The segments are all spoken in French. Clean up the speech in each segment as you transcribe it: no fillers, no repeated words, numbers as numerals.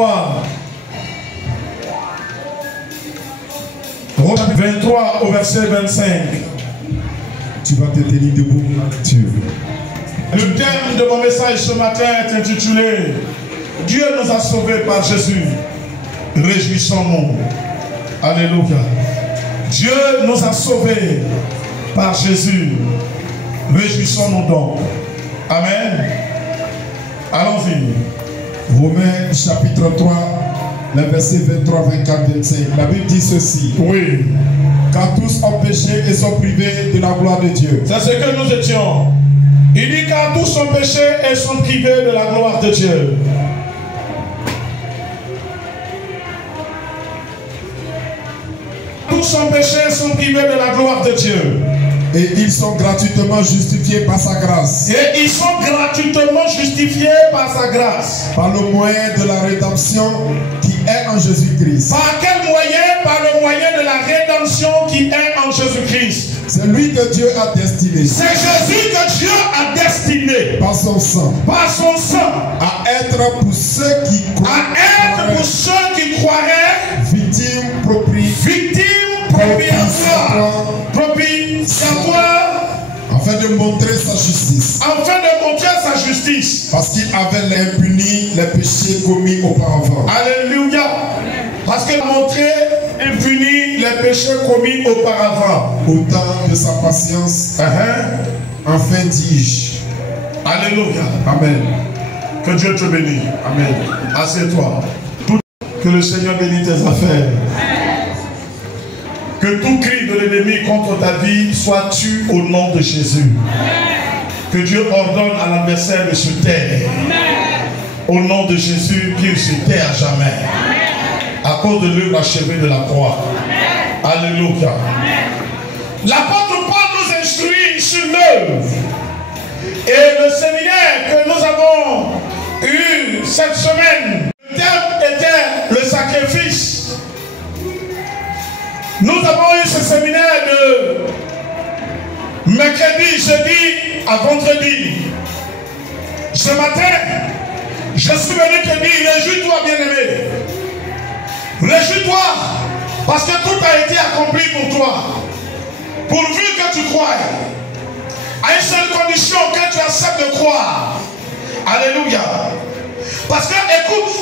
23. Romains 23 au verset 25. Tu vas te tenir debout. Le thème de mon message ce matin est intitulé Dieu nous a sauvés par Jésus. Réjouissons-nous. Alléluia. Dieu nous a sauvés par Jésus. Réjouissons-nous donc. Amen. Allons-y. Romains chapitre 3, les versets 23, 24, 25. La Bible dit ceci. Oui. Car tous ont péché et sont privés de la gloire de Dieu. C'est ce que nous étions. Il dit car tous ont péché et sont privés de la gloire de Dieu. Tous ont péché et sont privés de la gloire de Dieu. Et ils sont gratuitement justifiés par sa grâce. Et ils sont gratuitement justifiés par sa grâce. Par le moyen de la rédemption qui est en Jésus-Christ. Par quel moyen? Par le moyen de la rédemption qui est en Jésus-Christ. C'est lui que Dieu a destiné. C'est Jésus que Dieu a destiné. Par son sang. Par son sang. À être pour ceux qui croient. À être pour ceux qui croiraient. Victimes propitiatoires. Afin de montrer sa justice. Afin de montrer sa justice. Parce qu'il avait impuni les péchés commis auparavant. Alléluia. Parce qu'il a montré impuni les péchés commis auparavant. Au temps de sa patience. Enfin dis-je. Alléluia. Amen. Que Dieu te bénisse. Amen. Assieds-toi. Que le Seigneur bénisse tes affaires. Que tout cri de l'ennemi contre ta vie soit tué au nom de Jésus. Que Dieu ordonne à l'adversaire de se taire. Au nom de Jésus, qu'il se tait à jamais. À cause de l'œuvre achevée de la croix. Alléluia. L'apôtre Paul nous instruit sur l'œuvre. Et le séminaire que nous avons eu cette semaine, le thème était le sacrifice. Nous avons eu ce séminaire de mercredi, jeudi à vendredi. Ce matin, je suis venu te dire, réjouis-toi bien-aimé. Réjouis-toi parce que tout a été accompli pour toi. Pourvu que tu croies. À une seule condition, que tu acceptes de croire. Alléluia. Parce que, écoute,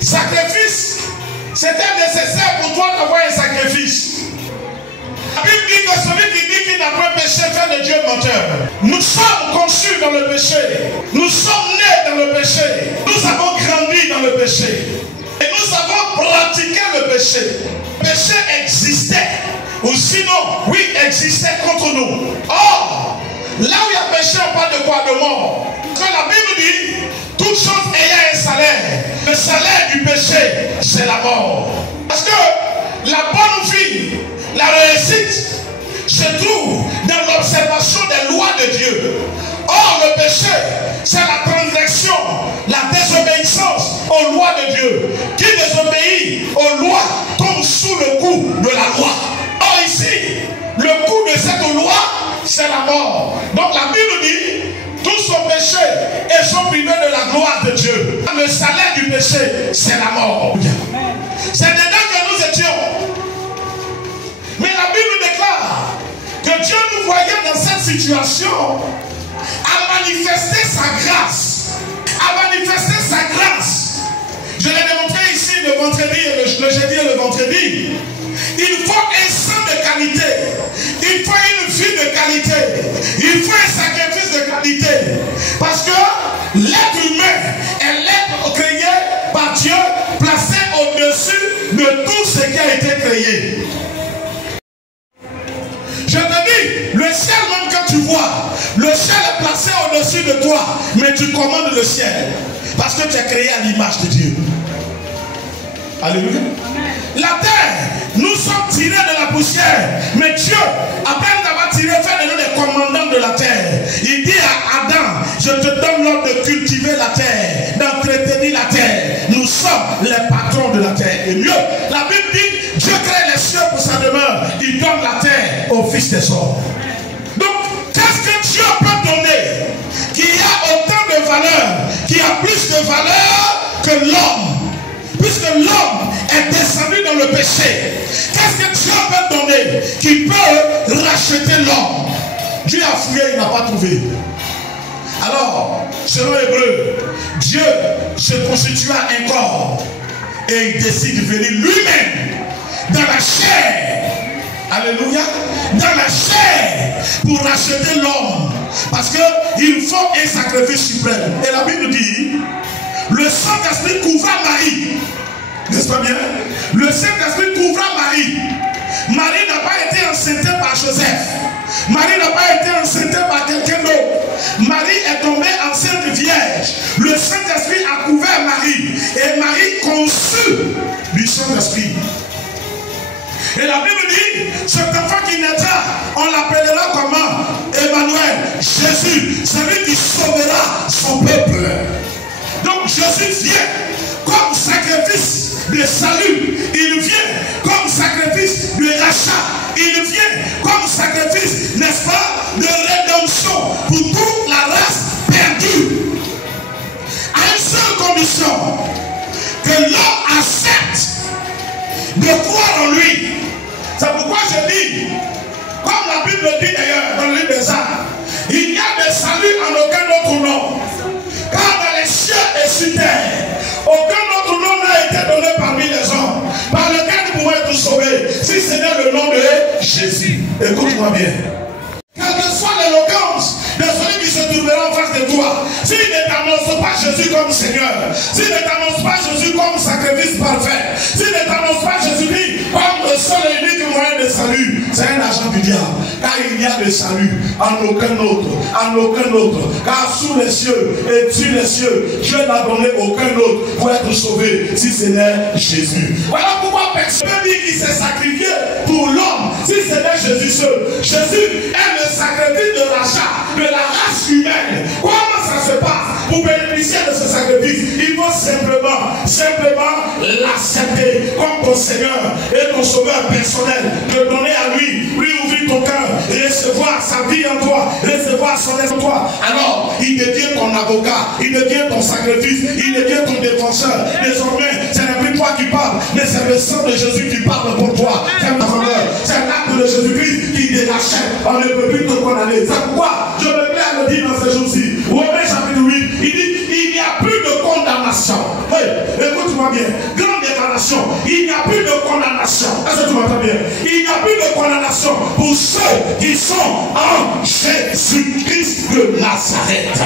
sacrifice, c'était nécessaire pour toi d'avoir un sacrifice. La Bible dit que celui qui dit qu'il n'a pas péché fait de Dieu menteur. Nous sommes conçus dans le péché. Nous sommes nés dans le péché. Nous avons grandi dans le péché. Et nous avons pratiqué le péché. Le péché existait. Ou sinon, oui, existait contre nous. Or, là où il y a péché, on parle de quoi? De mort. Quand la Bible dit, toute chose ayant un salaire, le salaire du péché, c'est la mort. Parce que la bonne vie, la réussite, se trouve dans l'observation des lois de Dieu. Or, le péché, c'est la transgression, la désobéissance aux lois de Dieu. Qui désobéit aux lois tombe sous le coup de la loi. Or, ici, le coup de cette loi, c'est la mort. Donc, la Bible dit, tous sont péchés et sont privés de la gloire de Dieu. Le salaire du péché, c'est la mort. C'est dedans que nous étions. Mais la Bible déclare que Dieu nous voyait dans cette situation à manifester sa grâce. À manifester sa grâce. Je l'ai démontré ici le vendredi, le jeudi et le vendredi. Il faut un sang de qualité. Il faut une vie de qualité. Il faut un sacrifice de qualité. Parce que l'être humain est l'être créé par Dieu, placé au-dessus de tout ce qui a été créé. Je te dis, le ciel même que tu vois, le ciel est placé au-dessus de toi, mais tu commandes le ciel. Parce que tu es créé à l'image de Dieu. Alléluia. La terre, nous sommes tirés de la poussière. Mais Dieu, après nous avoir tirés, fait de nous des commandants de la terre. Il dit à Adam, je te donne l'ordre de cultiver la terre, d'entretenir la terre. Nous sommes les patrons de la terre. Et mieux, la Bible dit, Dieu crée les cieux pour sa demeure. Il donne la terre au fils des hommes. Donc, qu'est-ce que Dieu peut donner qui a autant de valeur, qui a plus de valeur que l'homme? puisque l'homme est descendu dans le péché, qu'est-ce que Dieu peut donner qui peut racheter l'homme? Dieu a fouillé, il n'a pas trouvé. Alors, selon Hébreu, Dieu se constitua un corps et il décide de venir lui-même dans la chair. Alléluia. Dans la chair pour racheter l'homme. Parce qu'il faut un sacrifice suprême. Et la Bible dit, le Saint-Esprit couvra Marie. N'est-ce pas bien? Le Saint-Esprit couvra Marie. Marie n'a pas été enceinte par Joseph. Marie n'a pas été enceinte par quelqu'un d'autre. Marie est tombée enceinte vierge. Le Saint-Esprit a couvert Marie. Et Marie conçut du Saint-Esprit. Et la Bible dit, cet enfant qui naîtra, on l'appellera comment? Emmanuel, Jésus, celui qui sauvera son peuple. Donc Jésus vient comme sacrifice de salut. Il vient comme sacrifice de rachat. Il vient comme sacrifice, n'est-ce pas, de rédemption pour toute la race perdue. À une seule condition, que l'homme accepte de croire en lui. C'est pourquoi je dis, comme la Bible dit d'ailleurs dans le livre des Actes, il n'y a de salut en aucun autre nom. Car dans les cieux et sur terre, aucun autre nom n'a été donné parmi les hommes par lequel nous pouvons être sauvés, si ce n'est le nom de Jésus. Écoute-moi bien. Quelle que soit l'éloquence de celui qui se trouvera en face de toi, s'il ne t'annonce pas Jésus comme Seigneur, s'il ne t'annonce pas Jésus comme sacrifice parfait, s'il ne t'annonce pas Jésus comme le seul et unique moyen de salut, c'est un agent du diable. Car il n'y a de salut en aucun autre, en aucun autre. Car sous les cieux et sur les cieux, Dieu n'a donné aucun autre pour être sauvé, si ce n'est Jésus. Voilà pourquoi personne qui s'est sacrifié pour l'homme, si ce n'est Jésus seul. Jésus est le sacrifice de rachat de la race humaine. Comment ça se passe? Pour bénéficier de ce sacrifice, il faut simplement l'accepter comme ton Seigneur et ton Sauveur personnel, te donner à lui ouvrir ton cœur, recevoir sa vie en toi, recevoir son esprit en toi. Alors, il devient ton avocat, il devient ton sacrifice, il devient ton défenseur. Désormais, ce n'est plus toi qui parles, mais c'est le sang de Jésus qui parle pour toi. C'est l'acte de Jésus-Christ qui délachète. On ne peut plus te condamner. C'est pourquoi je me plais à le dire dans ces jours-ci. Romains chapitre 8, il dit, il n'y a plus de condamnation. Hey, écoute-moi bien. Grande déclaration. Il n'y a plus de condamnation. Est-ce que tu m'entends bien? Il n'y a plus de condamnation pour ceux qui sont en Jésus-Christ de Nazareth.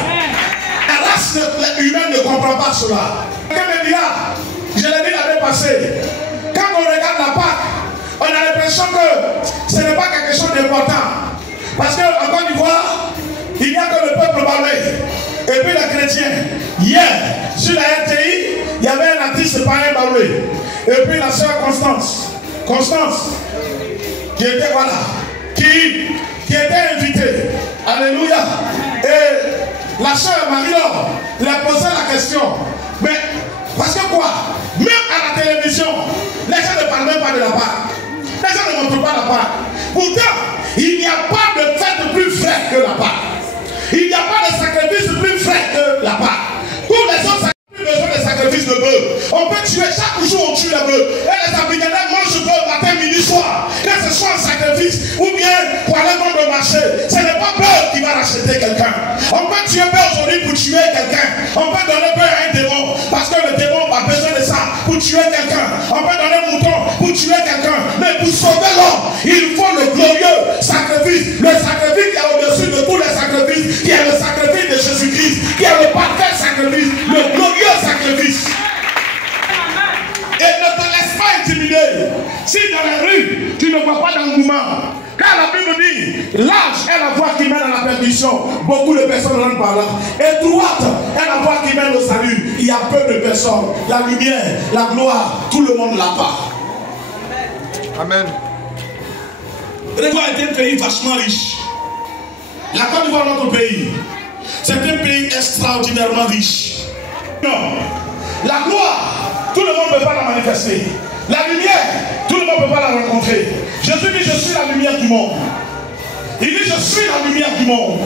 La race humaine ne comprend pas cela. Quelqu'un me dira, je l'ai dit l'année passée, quand on regarde la Pâque, on a l'impression que ce n'est pas quelque chose d'important. Parce qu'en Côte d'Ivoire, il n'y a que le peuple balais. Et puis les chrétiens. Hier, sur la RTI, il y avait un artiste pareil balais. Et puis la sœur Constance, qui était qui était invitée. Alléluia. Et la sœur Marie-Laure lui a posé la question. Mais, parce que quoi? Même à la télévision, les gens ne parlent même pas de la Pâque. Les gens ne montrent pas la Pâque. Pourtant, il n'y a pas de fête plus vraie que la Pâque. Il n'y a pas de sacrifice plus vrai que la Pâque. Tous les autres sacrifices, plus besoin de sacrifices de bœuf. On peut tuer, chaque jour on tue le bœuf. Et les Africains mangent le bœuf matin, midi, soir. Que ce soit un sacrifice ou bien pour aller dans le marché. Ce n'est pas peur qui va racheter quelqu'un. On peut tuer peur aujourd'hui pour tuer quelqu'un. On peut donner peur à un démon. Parce que le démon a besoin de ça pour tuer quelqu'un. On peut donner mouton pour tuer quelqu'un. Mais pour sauver l'homme, il faut le glorieux sacrifice. Le sacrifice qui est au-dessus de tous les sacrifices. Qui est le sacrifice de Jésus-Christ. Qui est le parfait sacrifice. Le glorieux sacrifice. Et ne te laisse pas intimider. Si dans la rue, tu ne vois pas d'engouement. Car la Bible dit, large est la voie qui mène à la perdition. Beaucoup de personnes rentrent par là. Et droite est la voie qui mène au salut. Il y a peu de personnes. La lumière, la gloire, tout le monde l'a pas. Amen. Le Côte d'Ivoire est un pays vachement riche. La Côte d'Ivoire, notre pays, c'est un pays extraordinairement riche. Non. La gloire, tout le monde ne peut pas la manifester. La lumière, tout le monde ne peut pas la rencontrer. Jésus dit, je suis la lumière du monde. Il dit, je suis la lumière du monde.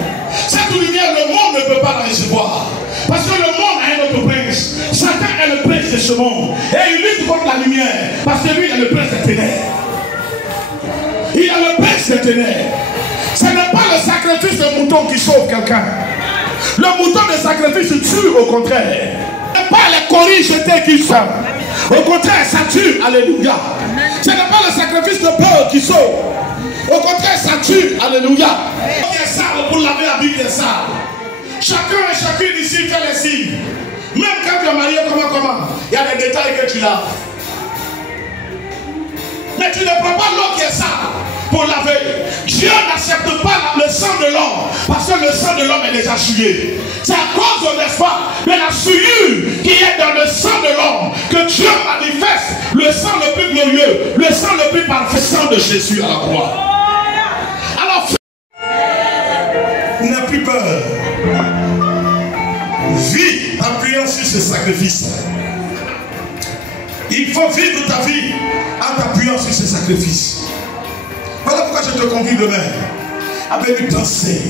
Cette lumière, le monde ne peut pas la recevoir. Parce que le monde a un autre prince. Satan est le prince de ce monde. Et il lutte ténèbres. Il y a le prince des ténèbres. Ce n'est pas le sacrifice de mouton qui sauve quelqu'un. Le mouton de sacrifice tue au contraire. Ce n'est pas les coris jetés qui sauvent. Au contraire, ça tue. Alléluia. Ce n'est pas le sacrifice de peur qui sauve. Au contraire, ça tue. Alléluia. Il est sale pour laver la vie qui est sale. Chacun et chacune ici fait les signes. Même quand tu es marié, comment, il y a des détails que tu laves. Mais tu ne prends pas l'eau qui est sale pour laver. Dieu n'accepte pas le sang de l'homme parce que le sang de l'homme est déjà souillé. C'est à cause, n'est-ce pas, de la souillure qui est dans le sang de l'homme que Dieu manifeste le sang le plus glorieux, le sang le plus parfait, le sang de Jésus à la croix. Alors, n'aie plus peur. Vis en appuyant sur ce sacrifice. Il faut vivre ta vie en t'appuyant sur ce sacrifice. Voilà pourquoi je te convie demain à venir danser,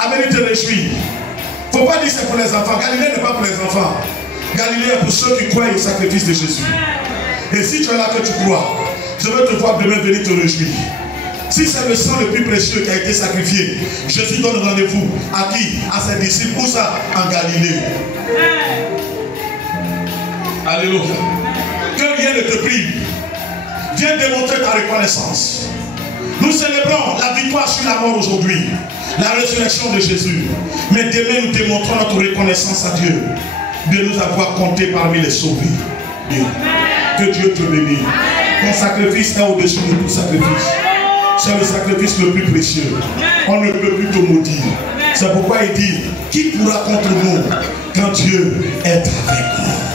à venir te réjouir. Il ne faut pas dire que c'est pour les enfants. Galilée n'est pas pour les enfants. Galilée est pour ceux qui croient au sacrifice de Jésus. Et si tu es là que tu crois, je veux te voir demain venir te réjouir. Si c'est le sang le plus précieux qui a été sacrifié, Jésus donne rendez-vous à qui? À ses disciples. Où ça? En Galilée. Alléluia. Que rien ne te prive. Viens démontrer ta reconnaissance. Nous célébrons la victoire sur la mort aujourd'hui, la résurrection de Jésus. Mais demain, nous démontrons notre reconnaissance à Dieu de nous avoir comptés parmi les sauvés. Que Dieu te bénisse. Ton sacrifice est au-dessus de tout sacrifice. C'est le sacrifice le plus précieux. On ne peut plus te maudire. C'est pourquoi il dit, qui pourra contre nous quand Dieu est avec nous?